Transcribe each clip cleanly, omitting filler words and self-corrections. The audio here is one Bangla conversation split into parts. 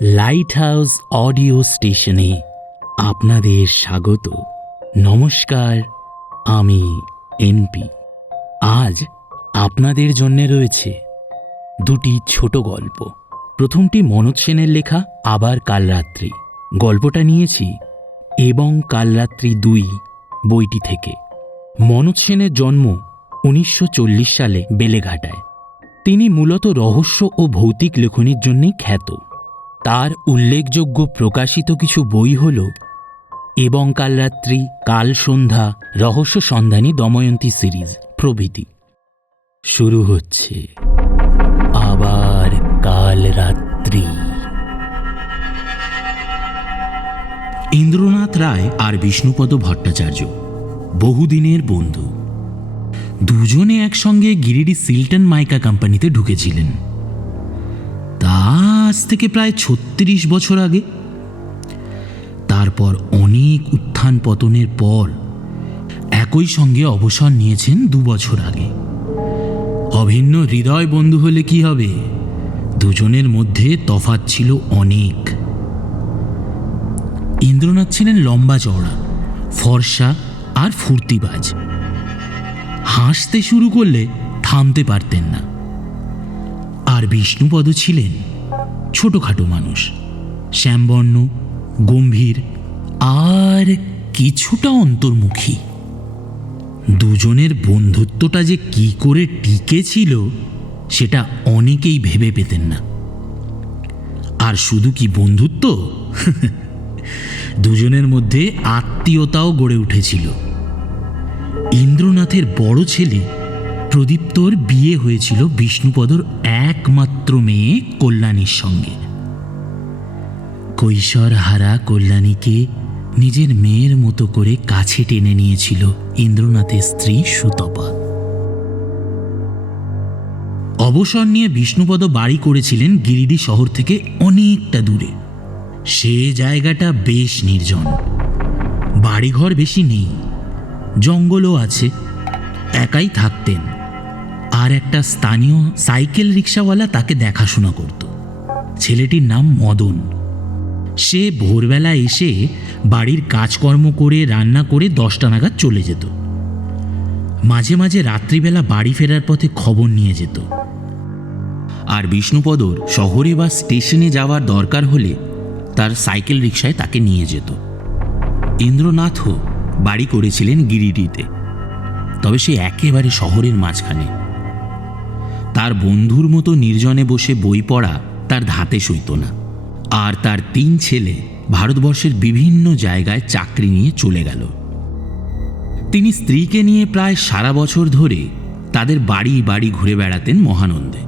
লাইট হাউস অডিও স্টেশনে আপনাদের স্বাগত। নমস্কার, আমি এনপি। আজ আপনাদের জন্য রয়েছে দুটি ছোট গল্প। প্রথমটি মনোজ সেনের লেখা আবার কাল রাত্রি। গল্পটা নিয়েছি এবং কাল রাত্রি 2 বইটি থেকে। মনোজ সেনের জন্ম 1940 সালে বেলেঘাটায়। তিনি মূলত রহস্য ও ভৌতিক লেখনীর জন্যই খ্যাত। তার উল্লেখযোগ্য প্রকাশিত কিছু বই হল এবং কাল রাত্রি, কাল সন্ধ্যা, রহস্য সন্ধানী দময়ন্তী সিরিজ প্রভৃতি। শুরু হচ্ছে আবার কাল রাত্রি। ইন্দ্রনাথ রায় আর বিষ্ণুপদ ভট্টাচার্য বহুদিনের বন্ধু। দুজনে একসঙ্গে গিরিডি সিল্টন মাইকা কোম্পানিতে ঢুকেছিলেন। তা আজ থেকে প্রায় 36 বছর আগে। তারপর অনেক উত্থান পতনের পর একই সঙ্গে অবসর নিয়েছেন 2 বছর আগে। অভিন্ন হৃদয় বন্ধু হলে কি হবে, দুজনের মধ্যে তফাৎ ছিল অনেক। ইন্দ্রনাথ ছিলেন লম্বা চওড়া, ফর্সা আর ফুর্তিবাজ। হাসতে শুরু করলে থামতে পারতেন না। আর বিষ্ণুপদ ছিলেন ছোটখাটো মানুষ, শ্যামবর্ণ, গম্ভীর আর কিছুটা অন্তর্মুখী। দুজনের বন্ধুত্বটা যে কি করে টিকেছিল সেটা অনেকেই ভেবে পেতেন না। আর শুধু কি বন্ধুত্ব, দুজনের মধ্যে আত্মীয়তাও গড়ে উঠেছিল। ইন্দ্রনাথের বড় ছেলে প্রদীপ্তর বিয়ে হয়েছিল বিষ্ণুপদর একমাত্র মেয়ে কল্যাণীর সঙ্গে। কৈশোর হারা কল্যাণীকে নিজের মেয়ের মতো করে কাছে টেনে নিয়েছিল ইন্দ্রনাথের স্ত্রী সুতপা। অবসর নিয়ে বিষ্ণুপদ বাড়ি করেছিলেন গিরিডি শহর থেকে অনেকটা দূরে। সে জায়গাটা বেশ নির্জন, বাড়িঘর বেশি নেই, জঙ্গলও আছে। একাই থাকতেন, আর একটা স্থানীয় সাইকেল রিক্সাওয়ালা তাকে দেখাশোনা করত। ছেলেটির নাম মদন। সে ভোরবেলা এসে বাড়ির কাজকর্ম করে রান্না করে 10টা নাগাদ চলে যেত। মাঝে মাঝে রাত্রিবেলা বাড়ি ফেরার পথে খবর নিয়ে যেত। আর বিষ্ণুপদর শহরে বা স্টেশনে যাওয়ার দরকার হলে তার সাইকেল রিক্সায় তাকে নিয়ে যেত। ইন্দ্রনাথও বাড়ি করেছিলেন গিরিডিতে, তবে সে একেবারে শহরের মাঝখানে। তার বন্ধুর মতো নির্জনে বসে বই পড়া তার ধাতে সইত না। আর তার 3 ছেলে ভারতবর্ষের বিভিন্ন জায়গায় চাকরি নিয়ে চলে গেল। তিনি স্ত্রীকে নিয়ে প্রায় সারা বছর ধরে তাদের বাড়ি বাড়ি ঘুরে বেড়াতেন মহানন্দে।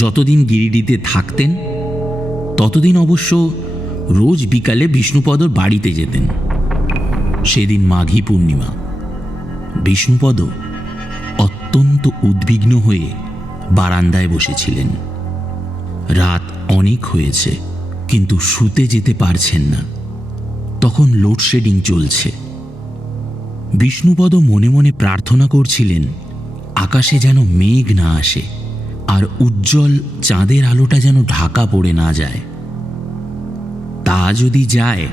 যতদিন গিরিডিতে থাকতেন ততদিন অবশ্য রোজ বিকালে বিষ্ণুপদর বাড়িতে যেতেন। সেদিন মাঘী পূর্ণিমা। বিষ্ণুপদ অত্যন্ত উদ্বিগ্ন হয়ে বারান্দায় বসেছিলেন। রাত অনেক হয়েছে, কিন্তু শুতে যেতে পারছেন না। তখন লোডশেডিং চলছে। বিষ্ণুপদ মনে মনে প্রার্থনা করছিলেন আকাশে যেন মেঘ না আসে, আর উজ্জ্বল চাঁদের আলোটা যেন ঢাকা পড়ে না যায়। তা যদি যায়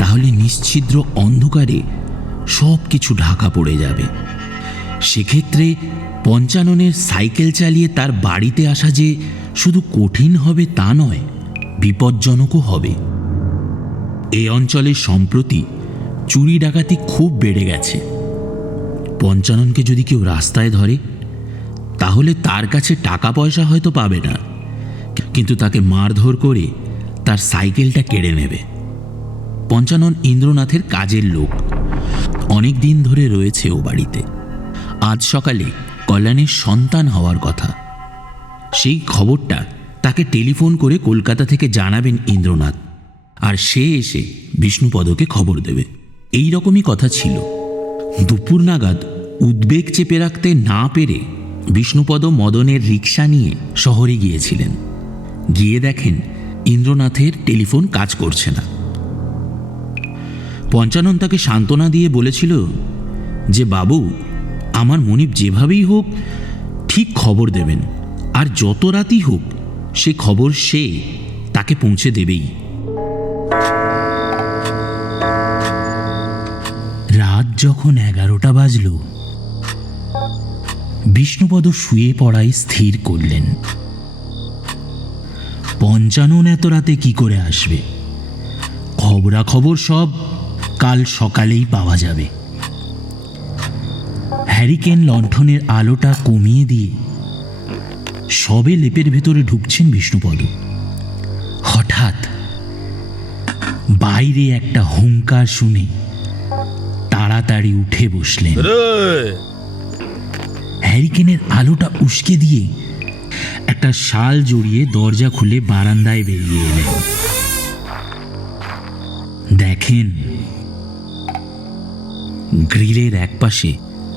তাহলে নিশ্ছিদ্র অন্ধকারে সব কিছু ঢাকা পড়ে যাবে। সেক্ষেত্রে পঞ্চাননের সাইকেল চালিয়ে তার বাড়িতে আসা যে শুধু কঠিন হবে তা নয়, বিপজ্জনকও হবে। এই অঞ্চলে সম্প্রতি চুরি ডাকাতি খুব বেড়ে গেছে। পঞ্চাননকে যদি কেউ রাস্তায় ধরে তাহলে তার কাছে টাকা পয়সা হয়তো পাবে না, কিন্তু তাকে মারধর করে তার সাইকেলটা কেড়ে নেবে। পঞ্চানন ইন্দ্রনাথের কাজের লোক, অনেক দিন ধরে রয়েছে ও বাড়িতে। আজ সকালে কল্যাণীর সন্তান হওয়ার কথা। সেই খবরটা তাকে টেলিফোন করে কলকাতা থেকে জানাবেন ইন্দ্রনাথ, আর সে এসে বিষ্ণুপদকে খবর দেবে। এই রকমই কথা ছিল। দুপুর নাগাদ উদ্বেগ চেপে রাখতে না পেরে বিষ্ণুপদ মদনের রিক্সা নিয়ে শহরে গিয়েছিলেন। গিয়ে দেখেন ইন্দ্রনাথের টেলিফোন কাজ করছে না। পঞ্চানন তাকে সান্ত্বনা দিয়ে বলেছিল যে, বাবু, আমার মনিব যেভাবেই হোক ঠিক খবর দেবেন, আর যত রাতই হোক সে খবর সে তাকে পৌঁছে দেবেই। রাত যখন 11টা বাজল, বিষ্ণুপদ শুয়ে পড়াই স্থির করলেন। পঞ্চানন এত রাতে কি করে আসবে? খবরাখবর সব কাল সকালেই পাওয়া যাবে। হ্যারিকেন লণ্ঠনের আলোটা কমিয়ে দিয়ে সবে লেপের ভেতরে ঢুকছেন বিষ্ণুপদ। হঠাৎ বাইরে একটা হুঙ্কার শুনে তাড়াতাড়ি উঠে বসলেন। হ্যারিকেনের আলোটা উস্কে দিয়ে একটা শাল জড়িয়ে দরজা খুলে বারান্দায় বেরিয়ে এলেন। দেখেন, গ্রিলের একপাশে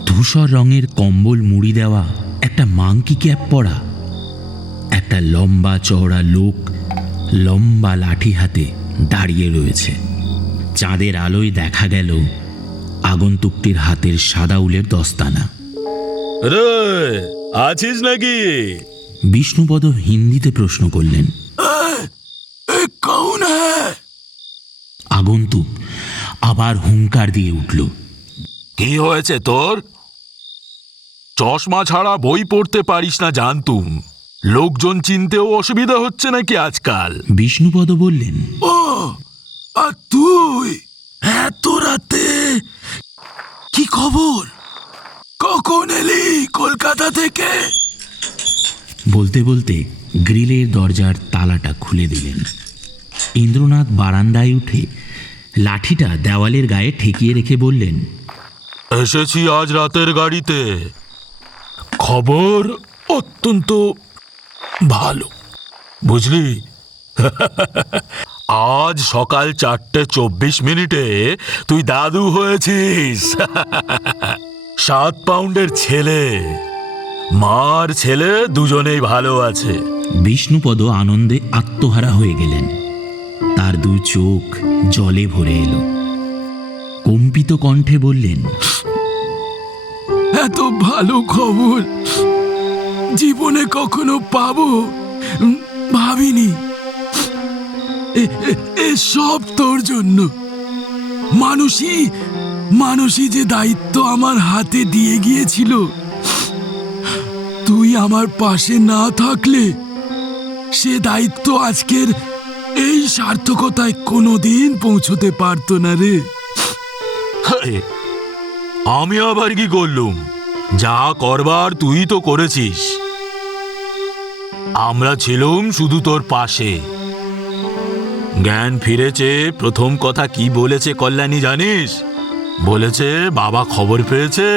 ধূসর রঙের কম্বল মুড়ি দেওয়া একটা মাংকি ক্যাপ পরা একটা লম্বা চওড়া লোক লম্বা লাঠি হাতে দাঁড়িয়ে রয়েছে। চাঁদের আলোয় দেখা গেল আগন্তুকটির হাতের সাদা উলের দস্তানা। রে আছিস নাকি? বিষ্ণুপদ হিন্দিতে প্রশ্ন করলেন। কৌন হ্যায়? আগন্তুক আবার হুঙ্কার দিয়ে উঠল। কি হয়েছে তোর? চশমা ছাড়া বই পড়তে পারিস না জানতুম। লোকজন চিনতেও অসুবিধা হচ্ছে নাকি আজকাল? বিষ্ণুপদ বললেন, ও আর তুই এত রাতে কি খবর? কখন এলি কলকাতা থেকে? বলতে বলতে গ্রিলের দরজার তালাটা খুলে দিলেন। ইন্দ্রনাথ বারান্দায় উঠে লাঠিটা দেওয়ালের গায়ে ঠেকিয়ে রেখে বললেন, এসেছি আজ রাতের গাড়িতে। খবর অত্যন্ত ভালো, বুঝলি? আজ সকাল 4:24 তুই দাদু হয়েছিস। 7 পাউন্ডের ছেলে, মার ছেলে দুজনেই ভালো আছে। বিষ্ণুপদ আনন্দে আত্মহারা হয়ে গেলেন। তার দু চোখ জলে ভরে এলো। কম্পিত কণ্ঠে বললেন, এত ভালো খবর জীবনে কখনো পাবো ভাবিনি। সব তোর জন্য। মানুষই যে দায়িত্ব আমার হাতে দিয়ে গিয়েছিল, তুই আমার পাশে না থাকলে সে দায়িত্ব আজকের এই সার্থকতায় কোনোদিন পৌঁছতে পারতো না রে। আমি আবার কি করলুম? যা করবার তুই তো করেছিস। আমরা ছিলুম শুধু তোর পাশে। জ্ঞান ফিরেছে প্রথম কথা কি বলেছে কল্যাণী জানিস? বলেছে বাবা খবর পেয়েছে।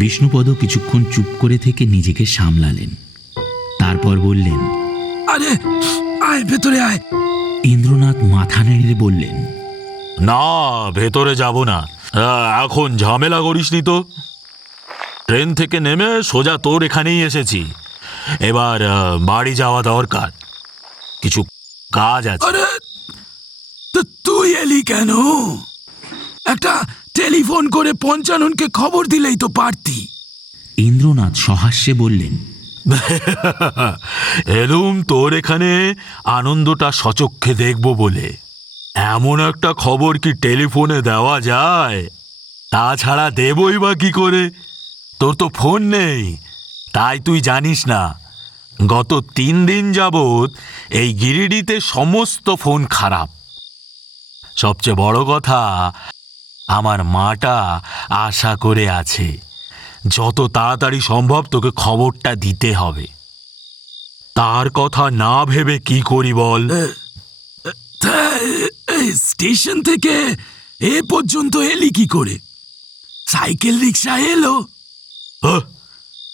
বিষ্ণুপদ কিছুক্ষণ চুপ করে থেকে নিজেকে সামলালেন। তারপর বললেন, আরে আয়, ভেতরে আয়। ইন্দ্রনাথ মাথা নেড়ে বললেন, না, ভেতরে যাব না। এখন ঝামেলা করিসনি তো। ট্রেন থেকে নেমে সোজা তোর এখানেই এসেছি। এবার বাড়ি যাওয়া দরকার, কিছু কাজ আছে। আরে তুই এলি কেন? একটা টেলিফোন করে পঞ্চাননকে খবর দিলেই তো পারতি। ইন্দ্রনাথ সহাস্যে বললেন, এলুম তোর এখানে আনন্দটা সচক্ষে দেখব বলে। এমন একটা খবর কি টেলিফোনে দেওয়া যায়? তাছাড়া দেবই বা কি করে? তোর তো ফোন নেই, তাই তুই জানিস না। গত 3 দিন যাবৎ এই গিরিডিতে সমস্ত ফোন খারাপ। সবচেয়ে বড় কথা, আমার মাটা আশা করে আছে যত তাড়াতাড়ি সম্ভব তোকে খবরটা দিতে হবে। তার কথা না ভেবে কি করি বল? স্টেশন থেকে এ পর্যন্ত এলি কি করে? সাইকেল রিক্সা এলো?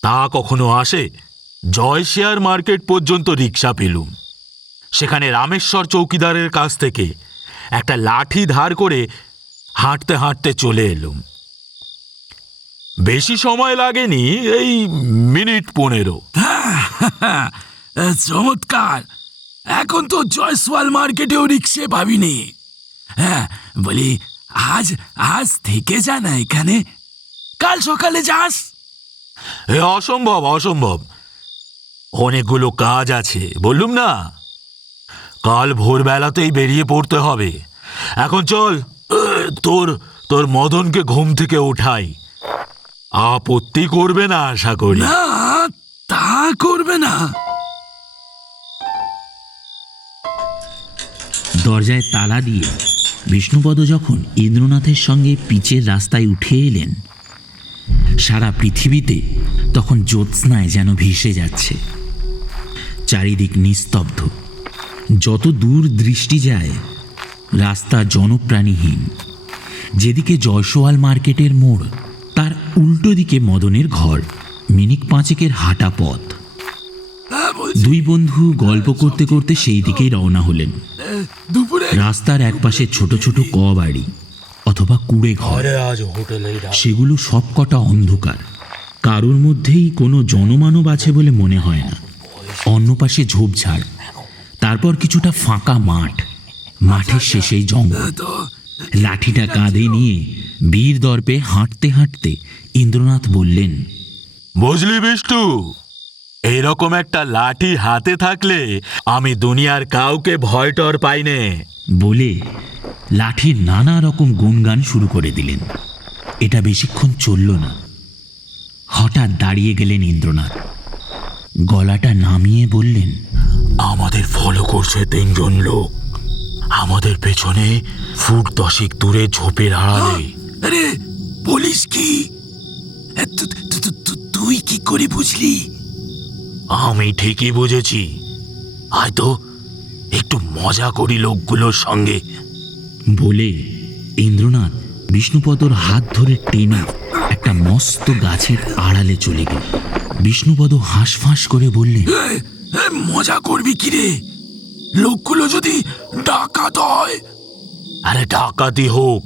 তা কখনো আসে? জয় শেয়ার মার্কেট পর্যন্ত রিক্সা পেলুম। সেখানে রামেশ্বর চৌকিদারের কাছ থেকে একটা লাঠি ধার করে হাঁটতে হাঁটতে চলে এলুম। বেশি সময় লাগেনি, এই মিনিট 15। চমৎকার। এখন তো জয়সওয়াল মার্কেটেও রিক্সে পাবিনি। হ্যাঁ, বলি আজ থেকে যা না এখানে, কাল সকালে যাস। অসম্ভব, অসম্ভব। অনেকগুলো কাজ আছে, বললুম না? কাল ভোরবেলাতেই বেরিয়ে পড়তে হবে। এখন চল, তোর তোর মদনকে ঘুম থেকে ওঠাই। আপত্তি করবে না আশা করি। না, তা করবে না। দরজায় তালা দিয়ে বিষ্ণুপদ যখন ইন্দ্রনাথের সঙ্গে পিচের রাস্তায় উঠে এলেন, সারা পৃথিবীতে তখন জ্যোৎস্নায় যেন ভেসে যাচ্ছে। চারিদিক নিস্তব্ধ, যত দূর দৃষ্টি যায় রাস্তা জনপ্রাণীহীন। যেদিকে জয়সওয়াল মার্কেটের মোড়, তার উল্টো দিকে মদনের ঘর। মিনিট 5 হাঁটা পথ। দুই বন্ধু গল্প করতে করতে সেই দিকেই রওনা হলেন। দুপুরে রাস্তার একপাশে ছোট ছোট ক বাড়ি অথবা কুড়ে ঘর, সেগুলো সবকটা অন্ধকার। কারোর মধ্যেই কোনো জনমানব আছে বলে মনে হয় না। অন্য পাশে ঝোপঝাড়, তারপর কিছুটা ফাঁকা মাঠ, মাঠের শেষেই জঙ্গল। লাঠিটা কাঁধে নিয়ে বীর দর্পে হাঁটতে হাঁটতে ইন্দ্রনাথ বললেন, বুঝলি বিষ্টু, এইরকম একটা লাঠি হাতে থাকলে আমি দুনিয়ার কাউকে ভয় টর পাই নে। বলে লাঠির নানা রকম গুণগান শুরু করে দিলেন। এটা বেশিক্ষণ চলল না। হঠাৎ দাঁড়িয়ে গেলেন ইন্দ্রনাথ, গলাটা নামিয়ে বললেন, আমাদের ফলো করছে 3 জন লোক। আমাদের পেছনে ফুট 10 দূরে ঝোপের আড়ালে। আরে পুলিশ কি? তুই কি করে বুঝলি? আমি ঠিকই বুঝেছি। হয়তো একটু মজা করি লোকগুলোর সঙ্গে। বলে ইন্দ্রনাথ বিষ্ণুপদর হাত ধরে টেনে একটা মস্ত গাছের আড়ালে চলে গেল। বিষ্ণুপদ হাঁসফাঁস করে বললেন, মজা করবি কি রে? লোকগুলো যদি ডাকাত হয়? আরে ডাকাতি হোক,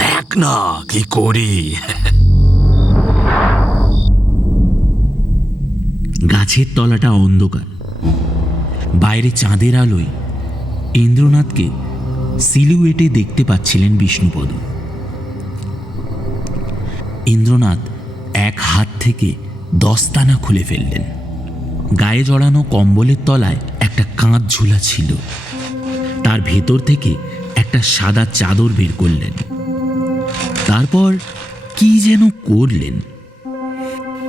দেখ না কি করি। গাছের তলাটা অন্ধকার। বাইরে চাঁদের আলোয় ইন্দ্রনাথকে সিলুয়েটে দেখতে পাচ্ছিলেন বিষ্ণুপদ। ইন্দ্রনাথ এক হাত থেকে দস্তানা খুলে ফেললেন। গায়ে জড়ানো কম্বলের তলায় একটা কাঁধ ঝুলা ছিল। তার ভেতর থেকে একটা সাদা চাদর বের করলেন। তারপর কি যেন করলেন।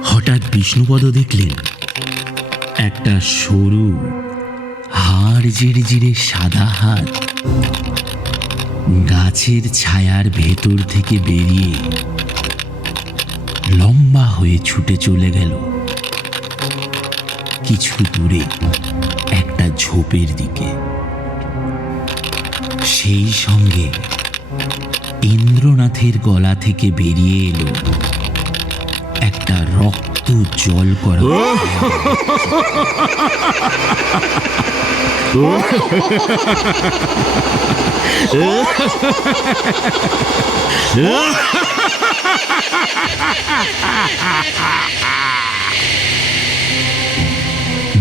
হঠাৎ বিষ্ণুপদ দেখলেন একটা সরু হাড় জিড়ে সাদা হাত গাছের ছায়ার ভেতর থেকে বেরিয়ে লম্বা হয়ে ছুটে চলে গেল কিছু দূরে একটা ঝোপের দিকে। সেই সঙ্গে ইন্দ্রনাথের গলা থেকে বেরিয়ে এলো একটা রক্ত জল করা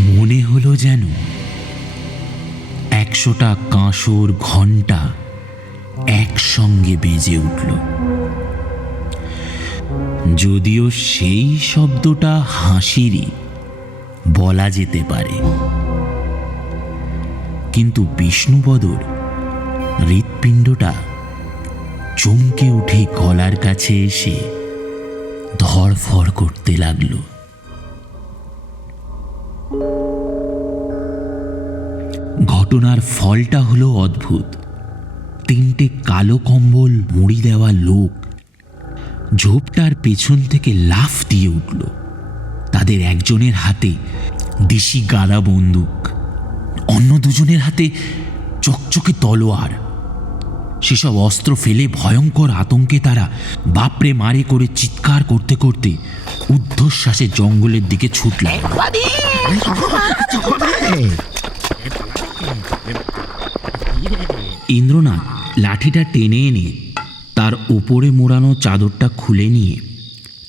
মনে হলো যেন 100টা কাঁসর ঘণ্টা একসঙ্গে বেজে উঠল। যদিও সেই শব্দটা হাসিরই বলা যেতে পারে, কিন্তু বিষ্ণুপদর হৃৎপিণ্ডটা চমকে উঠে গলার কাছে এসে ধড়ফড় করতে লাগলো। ঘটনার ফলটা হলো অদ্ভুত। 3টে কালো কম্বল মুড়ি দেওয়া লোক ঝোপটার পেছন থেকে লাফ দিয়ে উঠল। তাদের একজনের হাতে দেশি গাদা বন্দুক, অন্য দুজনের হাতে চকচকে তলোয়ার। সেসব অস্ত্র ফেলে ভয়ঙ্কর আতঙ্কে তারা বাপরে মারে করে চিৎকার করতে করতে ঊর্ধ্বশ্বাসে জঙ্গলের দিকে ছুটল। ইন্দ্রনাথ লাঠিটা টেনে এনে তার উপরে মোড়ানো চাদরটা খুলে নিয়ে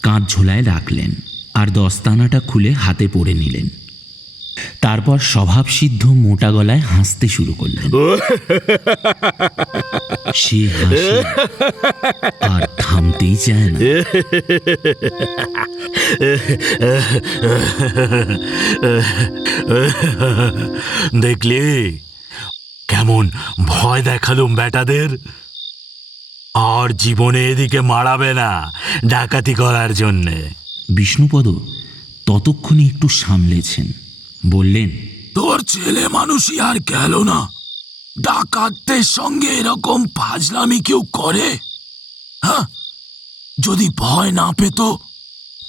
কাঁধ ঝোলায় রাখলেন আর দস্তানাটা খুলে হাতে পরে নিলেন। তারপর স্বভাবসিদ্ধ মোটা গলায় হাসতে শুরু করলেন। সে হাসি আর থামতেই চায় না। দেখলি কেমন ভয় দেখালুম বেটাদের? আর জীবনে এদিকে মারাবে না ডাকাতি করার জন্যে। বিষ্ণুপদ ততক্ষণে একটু সামলেছেন, বললেন, তোর ছেলে মানুষই আর গেল না। ডাকাতদের সঙ্গে এরকম ফাজলামি কেউ করে? হ্যাঁ, যদি ভয় না পেত?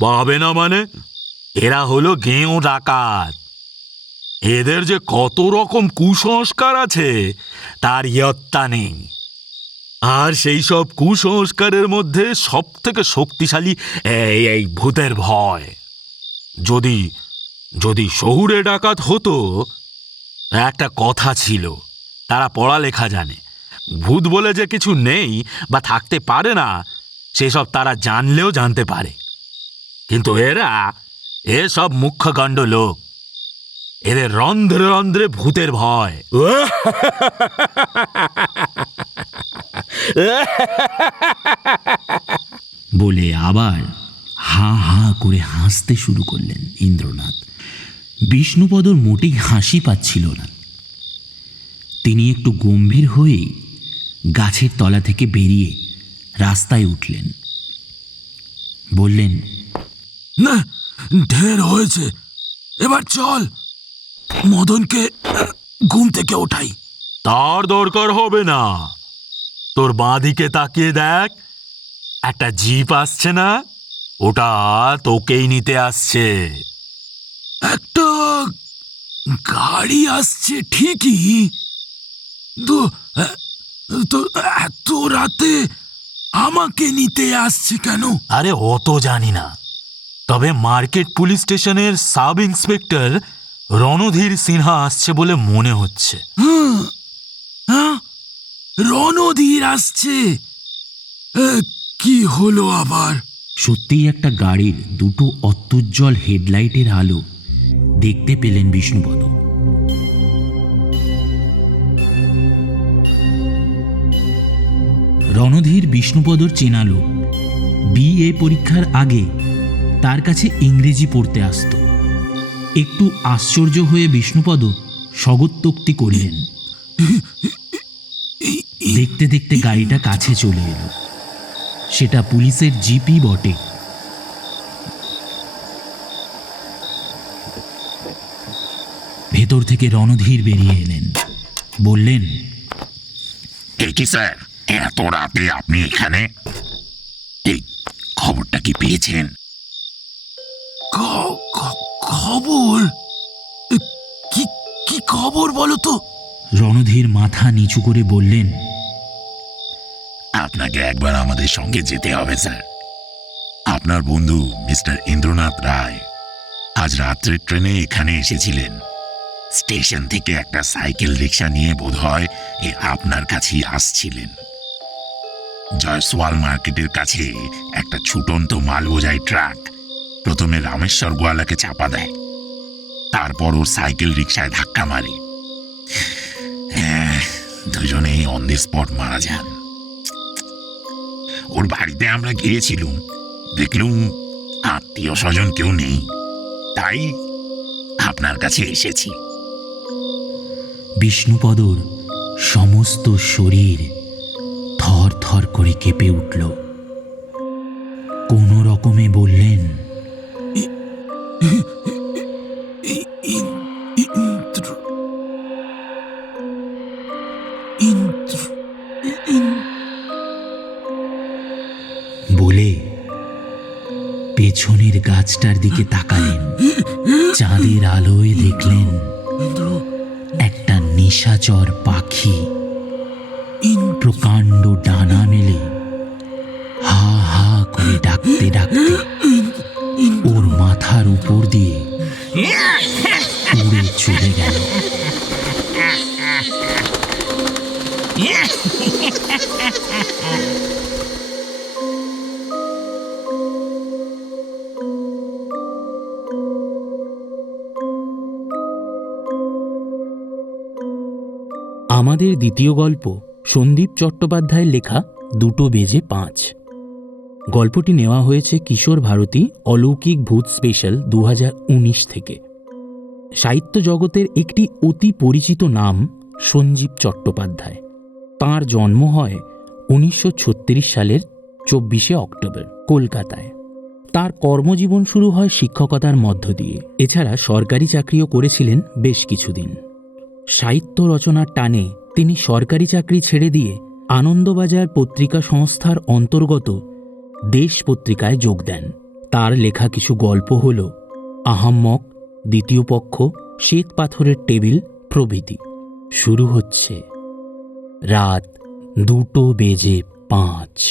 পাবে না মানে? এরা হলো গেঁয়ো ডাকাত। এদের যে কত রকম কুসংস্কার আছে তার ইয়ত্তা নেই। আর সেই সব কুসংস্কারের মধ্যে সব থেকে শক্তিশালী এই ভূতের ভয়। যদি যদি শহুরে ডাকাত হতো, একটা কথা ছিল, তারা পড়ালেখা জানে, ভূত বলে যে কিছু নেই বা থাকতে পারে না সেসব তারা জানলেও জানতে পারে। কিন্তু এরা এসব মুখ্যকাণ্ড লোক, এদের রন্ধ্রে রন্ধ্রে ভূতের ভয়। বলে আবার হাঁ হাঁ করে হাসতে শুরু করলেন ইন্দ্রনাথ। বিষ্ণুপদর মোটেই হাসি পাচ্ছিল না। তিনি একটু গম্ভীর হয়ে গাছের তলা থেকে বেরিয়ে রাস্তায় উঠলেন। বললেন, না, ঢের হয়েছে, এবার চল, মদনকে ঘুম থেকে ওঠাই। তার দরকার হবে না। তোর বাঁদিকে তাকিয়ে দেখ, একটা জিপ আসছে না? ওটা তোকেই নিতে আসছে। একটা গাড়ি আসছে ঠিকই, তো তো এত রাতে আমাকে নিতে আসছে কেন? আরে অত জানি না, তবে মার্কেট পুলিশ স্টেশনের সাব ইন্সপেক্টর রণধীর সিনহা আসছে বলে মনে হচ্ছে। হ্যাঁ, রণধীর আসছে? কি হলো আবার? সত্যিই একটা গাড়ির দুটো অত্যুজ্জ্বল হেডলাইটের আলো দেখতে পেলেন বিষ্ণুপদ। রণধীর বিষ্ণুপদর চেনা লোক। বিএ পরীক্ষার আগে তার কাছে ইংরেজি পড়তে আসতো। একটু আশ্চর্য হয়ে বিষ্ণুপদ স্বগতোক্তি করলেন। দেখতে দেখতে গাড়িটা কাছে চলে এলো। সেটা পুলিশের জিপই বটে। ভেতর থেকে রণধীর বেরিয়ে এলেন, বললেন, কি স্যার, এত রাতে আপনি এখানে? এই খবরটা কি পেয়েছেন? খবর? কি কি খবর বলো তো? রণধীর মাথা নিচু করে বললেন, আপনাকে একবার আমাদের সঙ্গে যেতে হবে স্যার। আপনার বন্ধু মিস্টার ইন্দ্রনাথ রায় আজ রাত্রের ট্রেনে এখানে এসেছিলেন। স্টেশন থেকে একটা সাইকেল রিক্সা নিয়ে বোধহয় আপনার কাছেই আসছিলেন। জয়সওয়াল মার্কেটের কাছে একটা ছুটন্ত মাল বোঝাই ট্রাক প্রথমে রামেশ্বর গোয়ালাকে চাপা দেয়, তারপর ওর সাইকেল রিক্সায় ধাক্কা মারে। দুজনেই অন দি স্পট মারা যান। ওর বাড়িতে আমরা গিয়েছিলুম, দেখলুম আত্মীয় স্বজন কেউ নেই, তাই আপনার কাছে এসেছি। বিষ্ণুপদর সমস্ত শরীর থর থর করে কেঁপে উঠল। কোনো রকমে বললেন, বলে পেছনের গাছটার দিকে তাকালেন। চাঁদের আলোয় দেখলেন একটা নিশাচর পাখি প্রকাণ্ড ডানা মেলে হা হা করে ডাকতে ডাকতে ওর মাথার উপর দিয়ে উড়ে চলে গেল। আমাদের দ্বিতীয় গল্প সন্দীপ চট্টোপাধ্যায়ের লেখা 2:05। গল্পটি নেওয়া হয়েছে কিশোর ভারতী অলৌকিক ভূত স্পেশাল 2019 থেকে। সাহিত্য জগতের একটি অতি পরিচিত নাম সঞ্জীব চট্টোপাধ্যায়। তাঁর জন্ম হয় 1936 সালের 24শে অক্টোবর কলকাতায়। তার কর্মজীবন শুরু হয় শিক্ষকতার মধ্য দিয়ে। এছাড়া সরকারি চাকরিও করেছিলেন বেশ কিছুদিন। সাহিত্য রচনার টানে তিনি সরকারি চাকরি ছেড়ে দিয়ে আনন্দবাজার পত্রিকা সংস্থার অন্তর্গত দেশ পত্রিকায় যোগ দেন। তার লেখা কিছু গল্প হল আহাম্মক, দ্বিতীয় পক্ষ, শ্বেত পাথরের টেবিল প্রভৃতি। শুরু হচ্ছে রাত 2:05।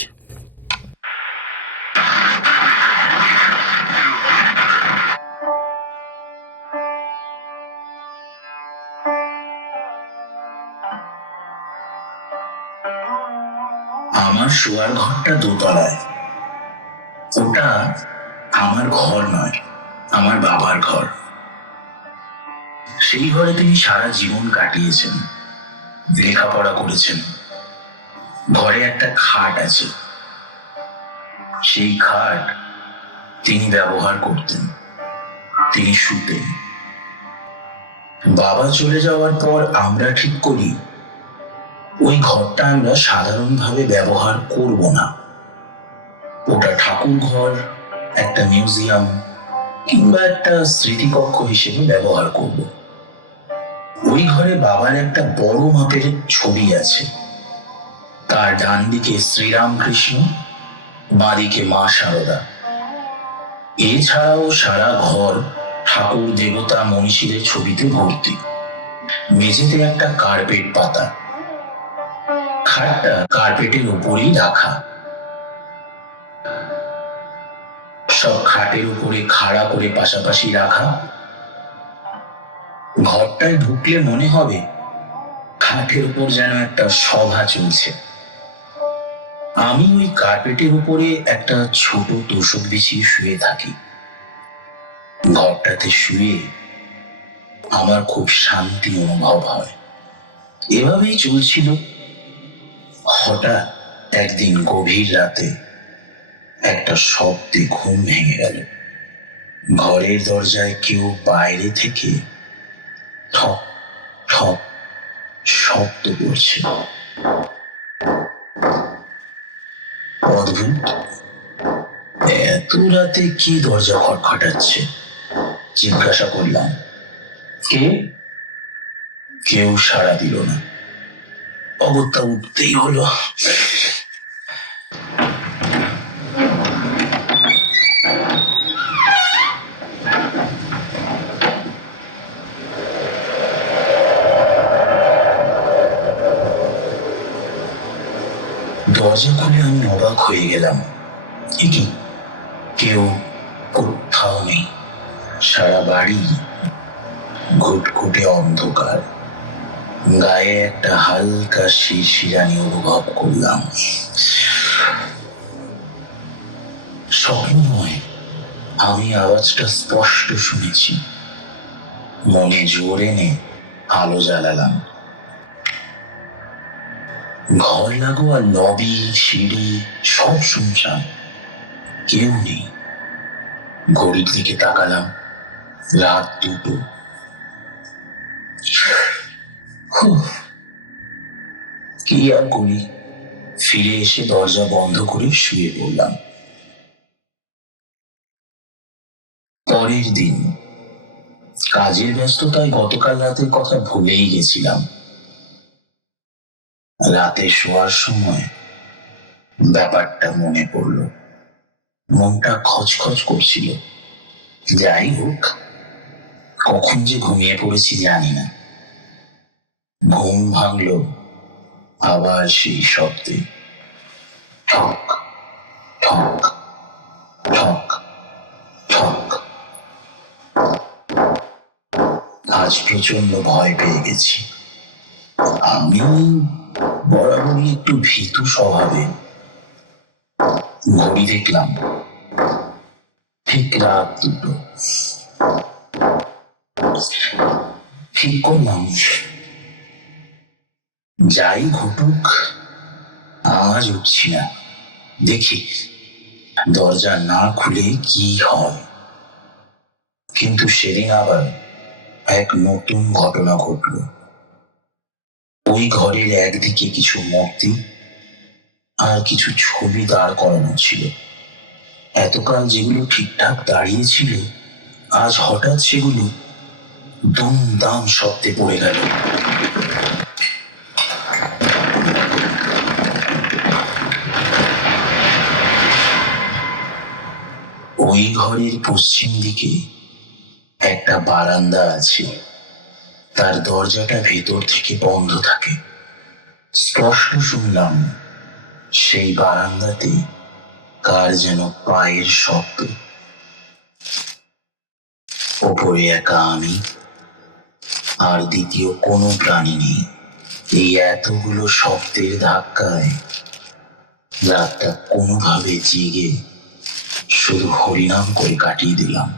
আমার শোয়ার ঘরটা দোতলায়। ওটা আমার ঘর নয়, আমার বাবার ঘর। সেই ঘরে তিনি সারা জীবন কাটিয়েছেন, লেখাপড়া করেছেন। ঘরে একটা খাট আছে, সেই খাট তিনি ব্যবহার করতেন, তিনি শুতেন। বাবা চলে যাওয়ার পর আমরা ঠিক করি ওই ঘরটা আমরা সাধারণভাবে ব্যবহার করব না। ওটা ঠাকুর ঘর, একটা মিউজিয়াম কিংবা একটা স্মৃতিকক্ষ হিসেবে ব্যবহার করব। ওই ঘরে বাবার একটা বড় মাপের ছবি আছে। তার ডান দিকে শ্রীরামকৃষ্ণ, বাঁদিকে মা শারদা। এছাড়াও সারা ঘর ঠাকুর, দেবতা, মনীষীদের ছবিতে ভর্তি। মেঝেতে একটা কার্পেট পাতা, খাটটা কার্পেটের উপরেই রাখা। সব খাটের উপরে খাড়া করে পাশাপাশি রাখা। ঘরটায় ঢুকলে মনে হবে খাটের উপর যেন একটা সভা চলছে। আমি ওই কার্পেটের উপরে একটা ছোট তোষক বিছিয়ে শুয়ে থাকি। ঘরটাতে শুয়ে আমার খুব শান্তি অনুভব হয়। এভাবেই চলছিল। হঠাৎ একদিন গভীর রাতে একটা শব্দে ঘুম ভেঙে গেল। ঘরের দরজায় কেউ বাইরে থেকে ঠক ঠক শব্দ করছে। অদ্ভুত, এত রাতে কি দরজা খটখটাচ্ছে? জিজ্ঞাসা করলাম, কে? কেউ সাড়া দিল না। অগত্যা উঠতেই হলো। দরজা খুলে আমি অবাক হয়ে গেলাম। কি কেউ কোথাও নেই। সারা বাড়ি ঘুটঘুটে অন্ধকার। গায়ে একটা হালকা শিরশিরানি অনুভব করলাম। স্বপ্ন নয়, আমি আওয়াজটা স্পষ্ট শুনেছি। মনে জোর এনে আলো জ্বালালাম। ঘর লাগোয়া লবি, সিঁড়ি সব শুনশান, কেউ নেই। ঘড়ির দিকে তাকালাম, রাত 2। কি আর করি, ফিরে এসে দরজা বন্ধ করে শুয়ে পড়লাম। পরের দিন কাজের ব্যস্ততায় গতকাল রাতের কথা ভুলেই গেছিলাম। রাতে শোয়ার সময় ব্যাপারটা মনে পড়ল। মনটা খচখচ করছিল। যাই হোক, কখন যে ঘুমিয়ে পড়েছি জানি না। ঘুম ভাঙল আবার সেই শব্দে, ঠক ঠক ঠক ঠক। আজ প্রচন্ড ভয় পেয়ে গেছি। আমি বরাবরই একটু ভীতু স্বভাবে। ঘড়ি দেখলাম, ঠিক রাত 2। ঠিক করলাম যাই ঘটুক, আজ উঠছি না, দেখি দরজা না খুলে কি হয়। কিন্তু সেদিন আবার এক নতুন ঘটনা ঘটল। ওই ঘরের একদিকে কিছু মূর্তি আর কিছু ছবি দাঁড় করানো ছিল। এতকাল যেগুলো ঠিকঠাক দাঁড়িয়েছিল, আজ হঠাৎ সেগুলো দুমদাম শব্দে পড়ে গেল। ওই ঘরের পশ্চিম দিকে একটা বারান্দা আছে। তার দরজাটা ভেতর থেকে বন্ধ থাকে। স্পষ্ট শুনলাম সেই বারান্দাতে কার যেন পায়ের শব্দ। ওপরে একা আমি, আর দ্বিতীয় কোনো প্রাণী নেই। এই এতগুলো শব্দের ধাক্কায় রাতটা কোনোভাবে জেগে শুধু হরিনাম করে কাটিয়ে দিলাম।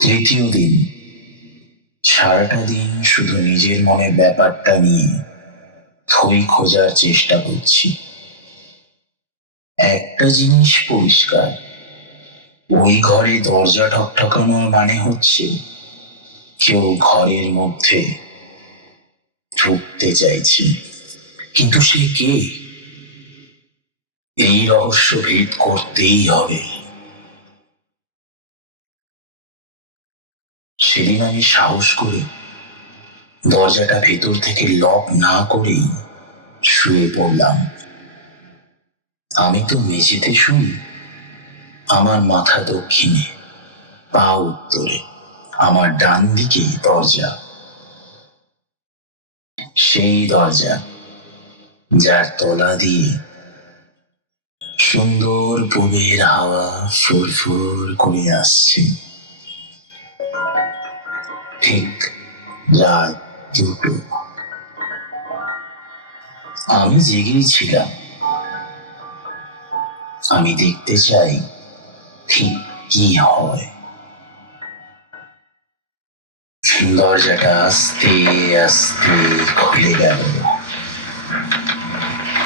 তৃতীয় দিন, সারাটা দিন শুধু নিজের মনে ব্যাপারটা নিয়ে থই খোঁজার চেষ্টা করছি। একটা জিনিস পরিষ্কার, ওই ঘরে দরজা ঠকঠকানোর মানে হচ্ছে কেউ ঘরের মধ্যে ঢুকতে চাইছে। কিন্তু সে কে? এই রহস্য ভেদ করতেই হবে। সেদিন আমি সাহস করে দরজাটা ভেতর থেকে লক না করেই শুয়ে পড়লাম। আমি তো মেঝেতে শুই, আমার মাথা দক্ষিণে, পা উত্তরে। আমার ডান দিকে দরজা, সেই দরজা যার তলা দিয়ে সুন্দর পূবের হাওয়া ফুরফুর করে আসছে। ঠিক রাত 2টো। আমি জেগেই ছিলাম। আমি দেখতে চাই ঠিক কি হয়। দরজাটা আস্তে আস্তে খুলে গেল।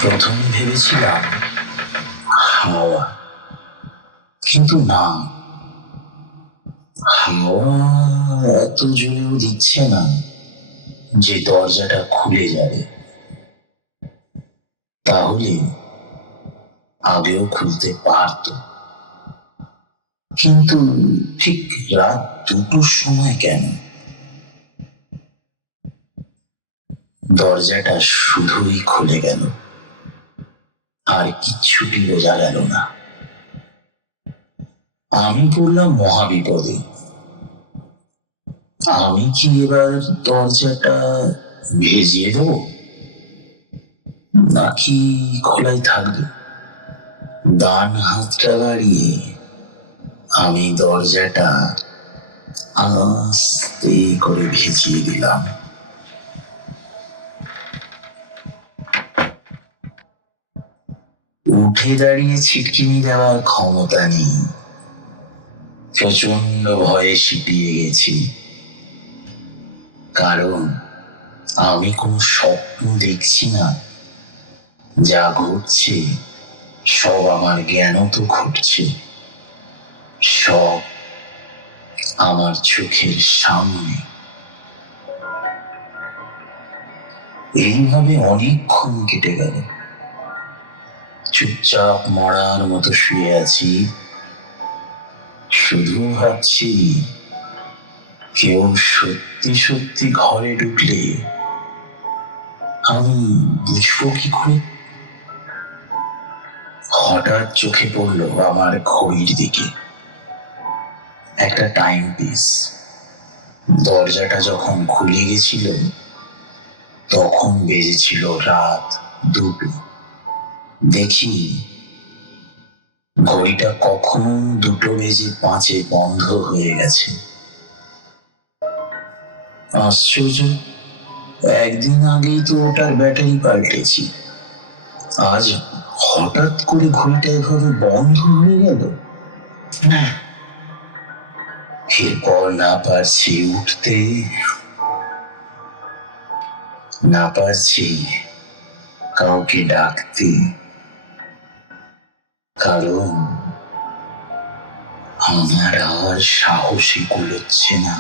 প্রথমে ভেবেছিলাম হাওয়া, কিন্তু না, হাওয়া এত জোরেও দিচ্ছে না যে দরজাটা খুলে যাবে। তাহলে আগেও খুলতে পারত। কিন্তু ঠিক রাত 2টোর সময় কেন? দরজাটা শুধুই খুলে গেল, আর কিচ্ছুটি বোঝা গেল না। আমি পড়লাম মহাবিপদে। আমি কি এবার দরজাটা ভেজিয়ে দেবো, নাকি খোলাই থাকবে? ডান হাতটা বাড়িয়ে আমি দরজাটা আস্তে করে ভেজিয়ে দিলাম। উঠে দাঁড়িয়ে ছিটকিনি দেওয়ার ক্ষমতা নেই। প্রচন্ড ভয়ে সিপিয়ে গেছি, কারণ আমি কোনো স্বপ্ন দেখছি না। যা ঘটছে সব আমার জ্ঞানত ঘটছে, সব আমার চোখের সামনে। এইভাবে অনেকক্ষণ কেটে গেল। চুপচাপ মরার মতো শুয়ে আছি, শুধু ভাবছি কেউ সত্যি সত্যি ঘরে ঢুকলে আমি বুঝবো কি করে? হঠাৎ চোখে পড়লো আমার ঘড়ির দিকে, একটা টাইম পিস। দরজাটা যখন খুলে গেছিল তখন বেজেছিল রাত 2টো। দেখি ঘড়িটা কখন 2:05 বন্ধ হয়ে গেছে। আশ্চর্য, একদিন আগেই তো ওটার ব্যাটারি পাল্টেছি, আজ হঠাৎ করে ঘড়িটা এভাবে বন্ধ হয়ে গেল। এরপর না পারছি উঠতে, না পারছি কাউকে ডাকতে, কারণ আমার আর সাহসী কুলোচ্ছে না।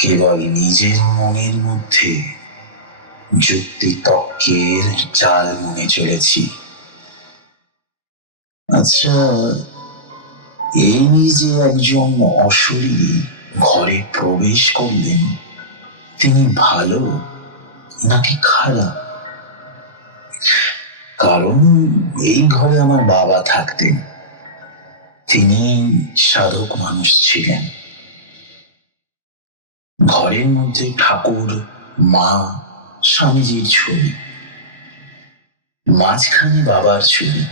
কেবল নিজের মনের মধ্যে যুক্তি তর্কের চাল মনে চলেছি। আচ্ছা, এই যে একজন অশরীরী ঘরে প্রবেশ করলেন, তিনি ভালো নাকি খারাপ? কারণ এই ঘরে আমার বাবা থাকতেন, তিনি সাধক মানুষ ছিলেন। ঘরের মধ্যে ঠাকুর, মা, স্বামীজির ছবি, মাঝখানে বাবার ছবি।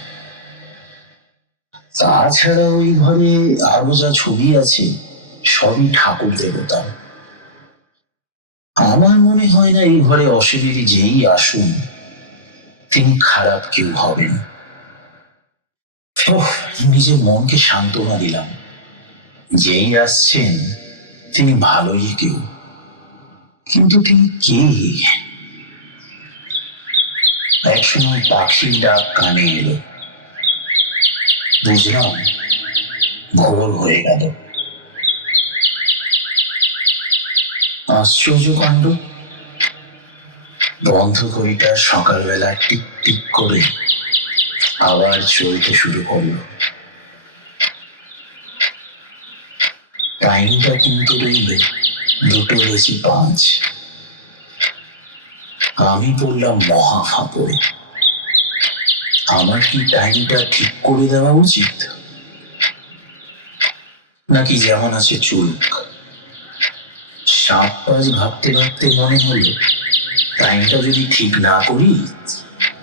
তাছাড়া ওই ঘরে আরো যা ছবি আছে সবই ঠাকুর দেবতার। আমার মনে হয় না এই ঘরে অশরীরী যেই আসুন তিনি খারাপ কেউ হবেন। নিজের মনকে সান্ত্বনা দিলাম, যেই আসছেন তিনি ভালোই কেউ। কিন্তু তিনি কে? একসময় পাখির ডাক কানে এলো, বুঝলাম ভোর হয়ে গেল। আশ্চর্য কাণ্ড, বন্ধ ঘড়িটা সকালবেলা টিক টিক করে আবার চলতে শুরু করলো। টাইমটা কিন্তু রইলে 2:05। আমি বললাম মহা ফাঁপড়ে, আমার কি টাইমটা ঠিক করে দেওয়া উচিত, নাকি যেমন আছে চুলক? 7-5 ভাবতে ভাবতে মনে হলো টাইমটা যদি ঠিক না করি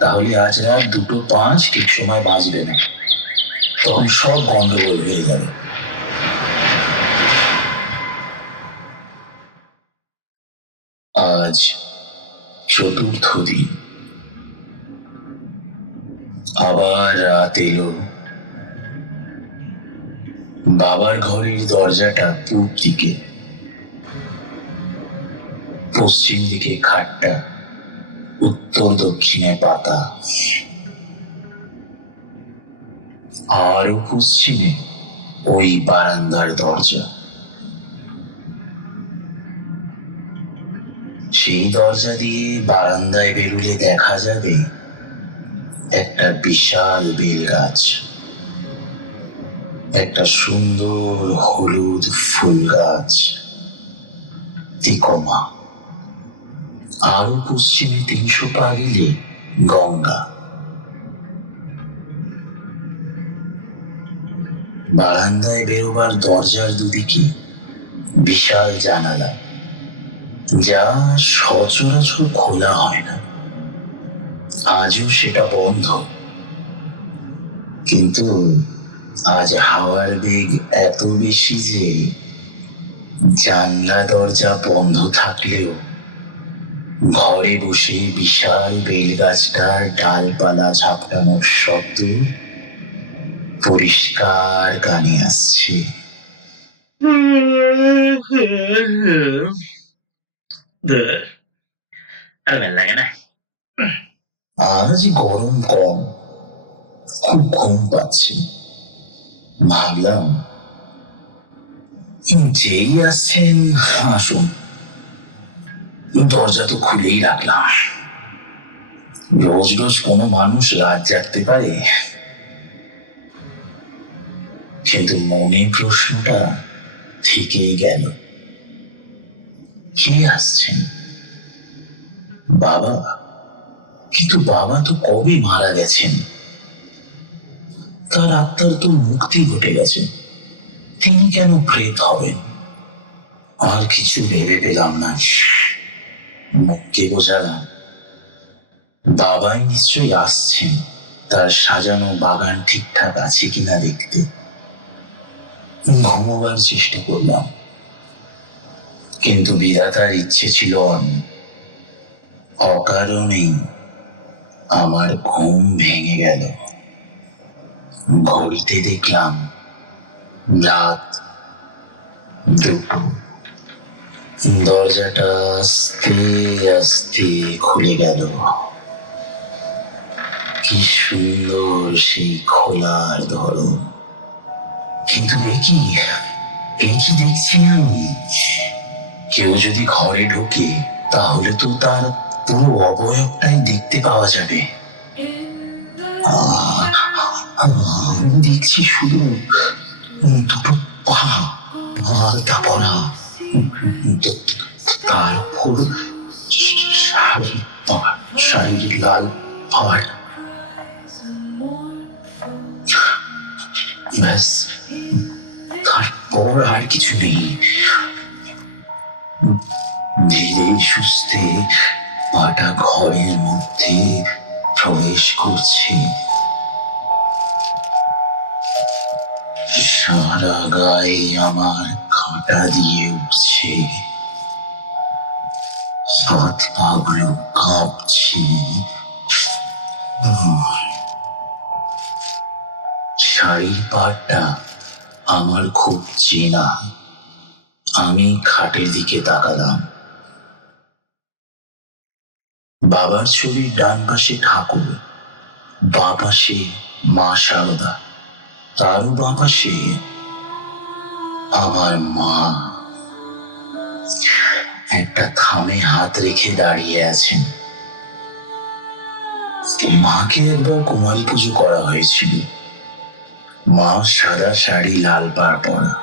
তাহলে আজ রাত 2:05 ঠিক সময় বাজবে না, তখন সব গন্ডগোল হয়ে যাবে। আজ চতুর্থ দিন, আবার রাত এলো। বাবার ঘরের দরজাটা পূব দিকে, পশ্চিম দিকে খাটটা, উত্তর দক্ষিণে পাতা, আরো পশ্চিমে ওই বারান্দার দরজা। সেই দরজা দিয়ে বারান্দায় বেরুলে দেখা যাবে একটা বিশাল বেল গাছ, একটা সুন্দর হলুদ ফুল গাছ, তিকমা। আরো পশ্চিমে 300 পা গেলে গঙ্গা। বারান্দায় বেরোবার দরজার দুদিকে বিশাল জানালা, যা সচরাচর খোলা হয় না। আজও সেটা বন্ধ, কিন্তু আজ হাওয়ার বেগ এত বেশি যে জানলা দরজা বন্ধ থাকলেও ঘরে বসে বিশাল বেল গাছটার ডালপালা ঝাপটানোর শব্দ পরিষ্কার কানে আসছে। আজ গরম কম, খুব ঘুম পাচ্ছে। ভাবলাম যেই আসছেন আসুন, দরজা তো খুলেই রাখলাম। রোজ রোজ কোনো মানুষ রাত জাগতে পারে? কিন্তু মনে প্রশ্নটা থেকেই গেল, কে আসছেন? বাবা? কিন্তু বাবা তো কবে মারা গেছেন, তার আত্মার তো মুক্তি ঘটে গেছে, তিনি কেন প্রেত হবেন? আর কিছু ভেবে পেলাম না। মুখকে বোঝালাম বাবাই নিশ্চয়ই আসছেন তার সাজানো বাগান ঠিকঠাক আছে কিনা দেখতে। ঘুমোবার চেষ্টা করলাম, কিন্তু বিধাতার ইচ্ছে ছিল অকারণেই আমার ঘুম ভেঙে গেল। ঘড়িতে দেখলাম রাত 2টো। দরজাটা আস্তে আস্তে খুলে গেল। কি সুন্দর সেই খোলার ধরন! কিন্তু এ কি দেখছি আমি? কেউ যদি ঘরে ঢোকে তাহলে তো তার পুরো অবয়বটাই দেখতে পাওয়া যাবে। আমি দেখছি শুধু 2টো পা, আলতা পরা, তার উপর শাড়ির লাল পাড়। ব্যাস, তারপর আর কিছু নেই। ধীরে সুস্থে পাটা ঘরের মধ্যে প্রবেশ করছে। সারা গায়ে আমার কাঁটা দিয়ে উঠছে, হাত পাগুলো কাঁপছে। শাড়ির পাড়টা আমার খুব চেনা। আমি খাটের দিকে তাকালাম। বাবার ছবির ডান পাশে ঠাকুর, বাঁ পাশে মা শারদা, তারও বাঁ পাশে আমার মা একটা থামে হাত রেখে দাঁড়িয়ে আছেন। মাকে একবার কুমারী পুজো করা হয়েছিল। মা সাদা শাড়ি, লাল পাড় পরা।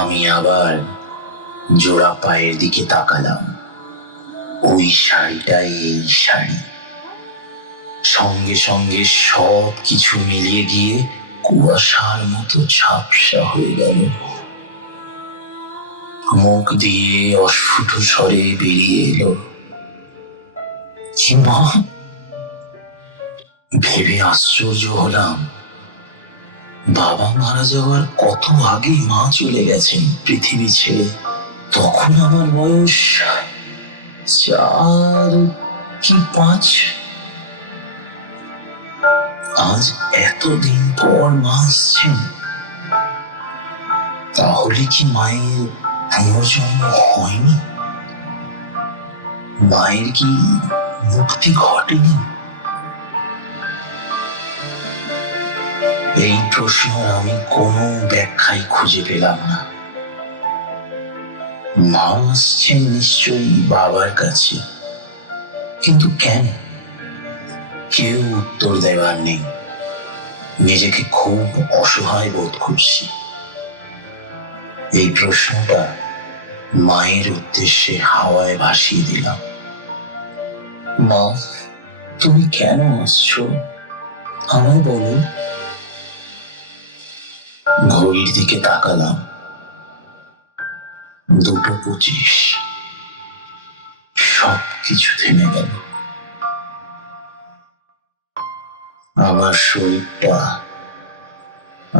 আমি আবার জোড়া পায়ের দিকে তাকালাম। ওই শাড়িটাই এই শাড়ি। সঙ্গে সঙ্গে সব কিছু মিলিয়ে গিয়ে কুয়াশার মতো ঝাপসা হয়ে গেল। মুখ দিয়ে অস্ফুট স্বরে বেরিয়ে এলো, মা! ভেবে আশ্চর্য হলাম, বাবা মারা যাওয়ার কত আগেই মা চলে গেছেন পৃথিবী ছেড়ে। তখন আমার বয়স 4 কি 5। আজ এতদিন পর মা আসছেন। তাহলে কি মায়ের পুনর্জন্ম হয়নি? মায়ের কি মুক্তি ঘটেনি? এই প্রশ্ন আমি কোনো ব্যাখ্যাই খুঁজে পেলাম না। মা আসছেন নিশ্চয়ই বাবার কাছে, কিন্তু কেন? কেউ উত্তর দেওয়ার নেই। নিজেকে খুব অসহায় বোধ করছি। এই প্রশ্নটা মায়ের উদ্দেশ্যে হাওয়ায় ভাসিয়ে দিলাম। মা, তুমি কেন আসছো? আমায় বলো। ঘড়ির দিকে তাকালাম। 2:25। সবকিছু থেমে গেল। আমার শরীরটা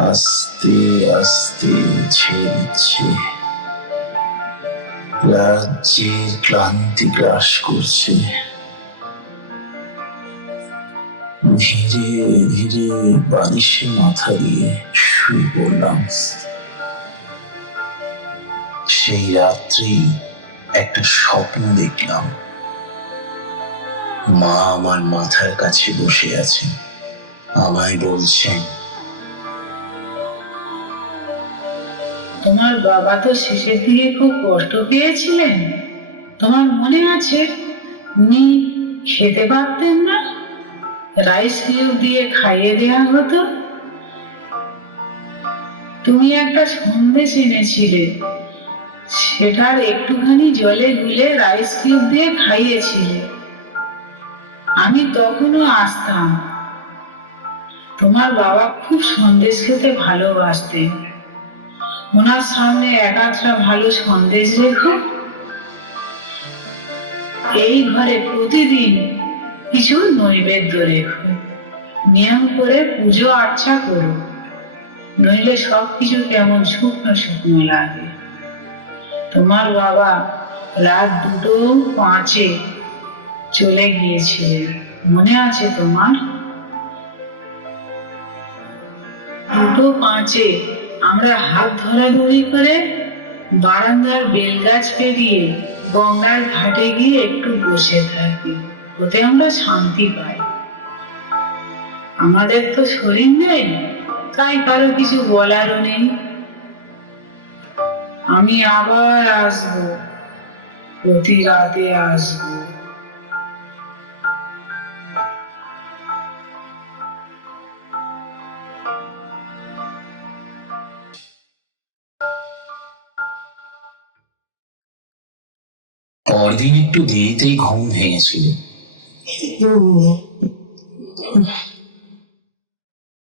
আস্তে আস্তে ছেড়ে দিচ্ছে। রাজ্যের ক্লান্তি গ্রাস করছে। ধীরে ধীরে বালিশে মাথা দিয়ে শুয়ে পড়লাম। সেই রাত্রেই একটা স্বপ্ন দেখলাম। মা আমার মাথার কাছে বসে আছেন, আমায় বলছেন, তোমার বাবা তো শেষের দিকে খুব কষ্ট পেয়েছিলেন। তোমার মনে আছে উনি খেতে পারতেন না, রাইস কিউব দিয়ে খাইয়ে দেওয়া হতো। তুমি একটা সন্দেশ এনেছিলে, সেটার একটুখানি জলে গুলে রাইস কিউব দিয়ে খাইয়েছিলে। আমি তখনও আসতাম। তোমার বাবা খুব সন্দেশ খেতে ভালোবাসতেন। ওনার সামনে এক আধটা ভালো সন্দেশ রেখো। এই ঘরে প্রতিদিন কিছু নৈবেদ্য রেখো। নিয়ম করে পুজো আর্চা করো, নইলে সবকিছু কেমন শুকনো শুকনো লাগে। তোমার বাবা রাত 2:05 চলে গিয়েছিলেন, মনে আছে তোমার? 5:05 আমরা হাত ধরাধরি করে বারান্দার বেলগাছ পেরিয়ে গঙ্গার ঘাটে গিয়ে একটু বসে থাকি, ওতে আমরা শান্তি পাই। আমাদের তো শরীর নেই, তাই কারো কিছু বলারও নেই। আমি আবার আসবো, প্রতি রাতে আসবো। পরদিন একটু দেরিতেই ঘুম ভেঙেছিল।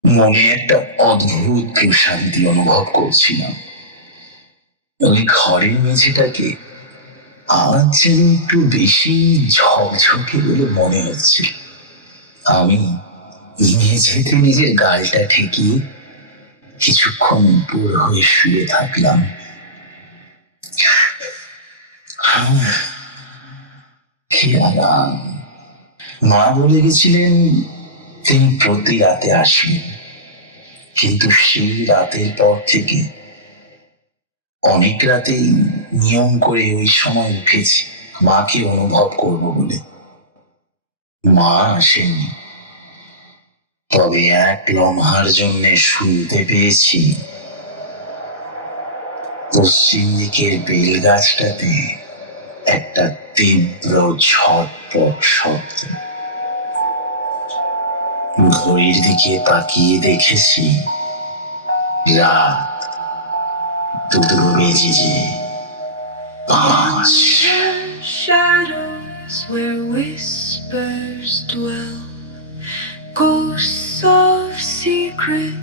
মনে একটা অদ্ভুত প্রশান্তি অনুভব করছিলাম। ওই ঘরের মেঝেটাকে আজ যেন একটু বেশি ঝকঝকে বলে মনে হচ্ছে। আমি মেঝেতে নিজের গালটা ঠেকিয়ে কিছুক্ষণ উপর হয়ে শুয়ে থাকলাম। কি আরাম! মা বলে গেছিলেন তিনি প্রতি রাতে আসবেন, কিন্তু সেই রাতের পর থেকে অনেক রাতেই নিয়ম করে ওই সময় উঠেছি মাকে অনুভব করব বলে। মা আসেননি, তবে এক লম্হার জন্য শুনতে পেয়েছি পশ্চিম দিকের বেলগাছটাতে একটা তীব্র ঝটপট শব্দ। ঘড়ির দিকে তাকিয়ে দেখেছি রাত 2:05। Shadows where whispers dwell, ghosts of secret